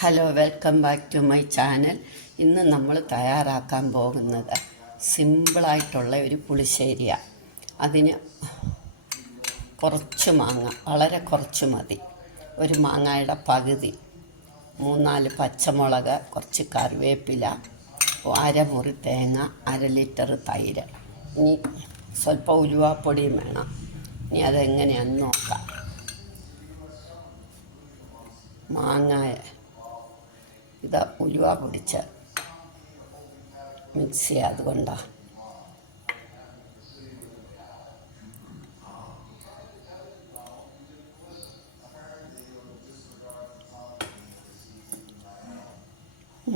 Hello, welcome back to my channel. ഇന്ന് നമ്മൾ തയ്യാറാക്കാൻ പോകുന്നത് സിമ്പിളായിട്ടുള്ള ഒരു പുളിശ്ശേരിയാണ്. അതിന് കുറച്ച് മാങ്ങ, വളരെ കുറച്ച് മതി. ഒരു മാങ്ങയുടെ പകുതി, 3-4 പച്ചമുളക്, കുറച്ച് കറിവേപ്പില, അരമുറി തേങ്ങ, 1/2 ലിറ്റർ തൈര്. ഇനി സ്വല്പം ഉലുവാപ്പൊടിയും വേണം. ഇനി അതെങ്ങനെയാണെന്ന് നോക്കാം. മാങ്ങ ഇത് ഉലുവ പൊടിച്ച് മിക്സ് ചെയ്യുക. അതുകൊണ്ടാണ്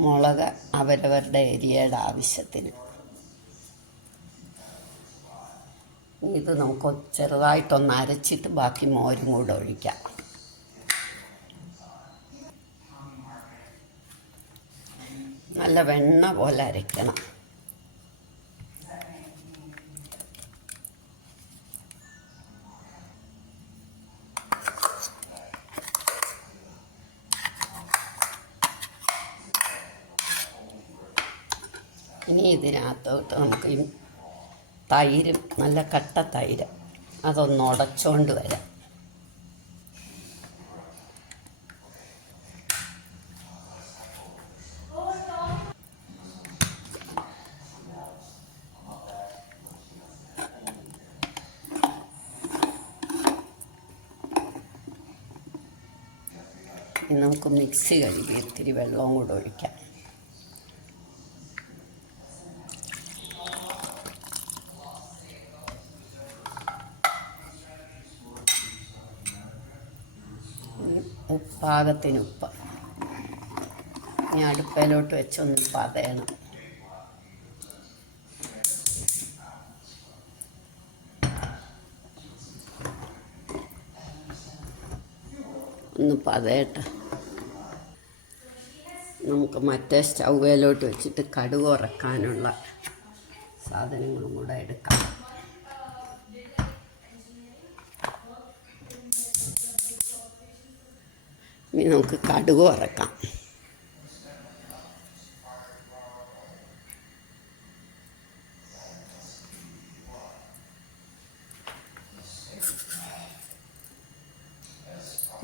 മുളക് അവരവരുടെ ഏരിയയുടെ ആവശ്യത്തിന്. ഇത് നമുക്ക് ചെറുതായിട്ടൊന്ന് അരച്ചിട്ട് ബാക്കി മോരും കൂടെ ഒഴിക്കാം. നല്ല വെണ്ണ പോലെ അരയ്ക്കണം. ഇനി ഇതിനകത്തോട്ട് നമുക്ക് ഈ തൈര്, നല്ല കട്ട തൈര്, അതൊന്ന് ഉടച്ചുകൊണ്ട് വരാം. ഇനി നമുക്ക് മിക്സി കഴുകി ഇത്തിരി വെള്ളവും കൂടെ ഒഴിക്കാം. പാകത്തിന് ഉപ്പ്. ഇനി അടുപ്പയിലോട്ട് വെച്ചൊന്ന് പതയണം. ഒന്ന് പതയട്ടെ. നമുക്ക് മറ്റേ സ്റ്റൗവിലോട്ട് വെച്ചിട്ട് കടുക് ഉറക്കാനുള്ള സാധനങ്ങളും കൂടെ എടുക്കാം. ഇനി നമുക്ക് കടുക് ഉറക്കാം.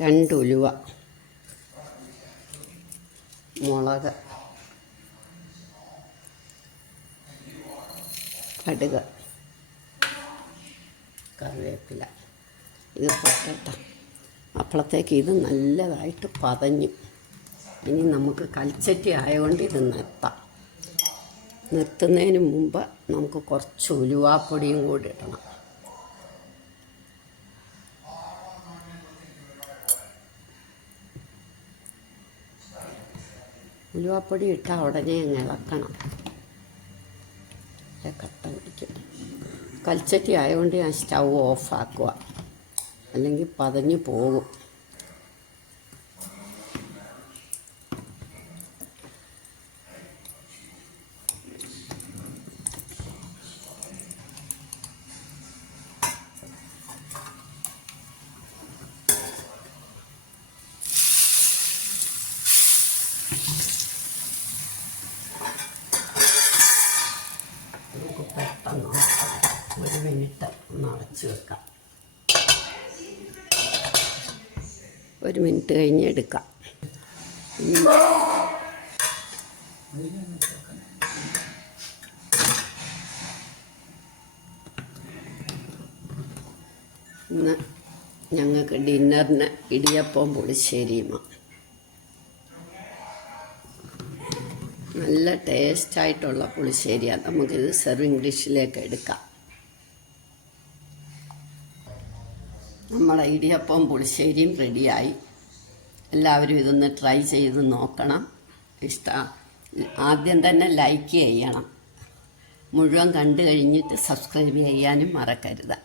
രണ്ട് ഉലുവ, മുളക്, കടുക്, കറിവേപ്പില. ഇത് പൊട്ടട്ടെ. അപ്പോഴത്തേക്ക് ഇത് നല്ലതായിട്ട് പതഞ്ഞു. ഇനി നമുക്ക് കൽച്ചട്ടി ആയതുകൊണ്ട് ഇത് നിർത്താം. നിർത്തുന്നതിന് മുമ്പ് നമുക്ക് കുറച്ച് ഉലുവാപ്പൊടിയും കൂടി ഇടണം. ഉലുവാപ്പൊടി ഇട്ടാൽ ഉടനെ അങ്ങ് ഇളക്കണം. കട്ട പിടിക്കും. കൽച്ചട്ടി ആയതുകൊണ്ട് ഞാൻ സ്റ്റൗ ഓഫാക്കുക, അല്ലെങ്കിൽ പതഞ്ഞു പോകും. പെട്ടെന്ന് 1 മിനിറ്റ് ഒന്ന് അടച്ച് വെക്കാം. 1 മിനിറ്റ് കഴിഞ്ഞ് എടുക്കാം. ഇന്ന് ഞങ്ങൾക്ക് ഡിന്നറിന് ഇടിയപ്പവും പുളിശ്ശേരിയുമാണ്. നല്ല ടേസ്റ്റായിട്ടുള്ള പുളിശ്ശേരിയാണ്. നമുക്കിത് സെർവിങ് ഡിഷിലേക്ക് എടുക്കാം. നമ്മുടെ ഇടിയപ്പവും പുളിശ്ശേരിയും റെഡിയായി. എല്ലാവരും ഇതൊന്ന് ട്രൈ ചെയ്ത് നോക്കണം. ആദ്യം തന്നെ ലൈക്ക് ചെയ്യണം. മുഴുവൻ കണ്ടു കഴിഞ്ഞിട്ട് സബ്സ്ക്രൈബ് ചെയ്യാനും മറക്കരുത്.